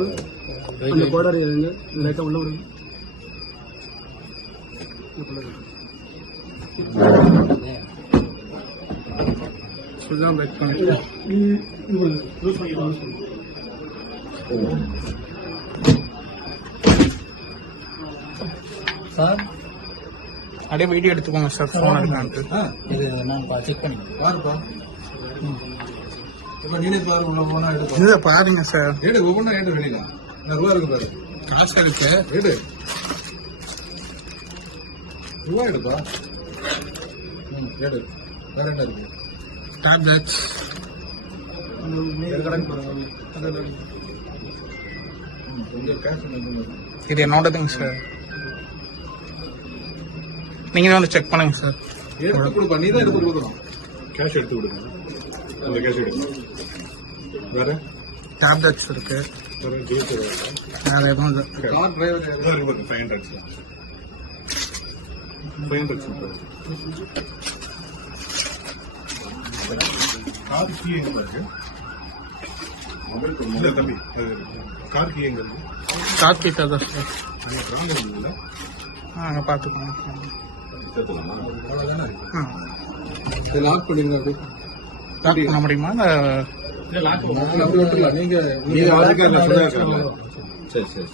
அந்த கோடாரி லைட்டாக உள்ள வருது. சுதான் பேக் பண்ணி சார் அப்படியே வீடியோ எடுத்துக்கோங்க சார். ஃபோன் எடுக்கான்ட்டு இது நான் செக் பண்ணி பாருப்பா. இப்ப நீனே பாரு, உள்ள போனா எடுப்பா. இதை பாருங்க சார். எடு, ஒவ்வொன்றா எடு வெளியில. ரூபா இருக்கு பாரு. காசு இருக்கு. எடு, ரூபா எடுப்பா. எடு. வேற என்ன இருக்கு? டேப்லெட்ஸ். உங்க கேஷ் என்ன? இது என்னோடதுங்க சார். நீங்க வந்து செக் பண்ணுங்க சார். எடுத்து கொடுப்பா, நீ தான் எடுத்து கொடுக்கணும். கேஷ் எடுத்து கொடுங்க. அந்த கேஷ் எடுங்க. வேற டேப்லெட்ஸ் இருக்கு. வேற ஜூஸ் வேற எதுவும் இல்லை. கார் டிரைவர் யாரு? 500. 500. கார் கீ எங்க இருக்கு? இல்ல தம்பி, கார் கீ எங்க இருக்கு? கார் கிட்ட தான் சார். அங்க ட்ராங்க இருக்குல்ல? அங்கே பார்த்துக்கோங்க. அவ்வளவுதானே இருக்கு. லாக் பண்ணிருங்க. அப்படி லாக் பண்ண முடியுமா? நீங்க சரி சரி.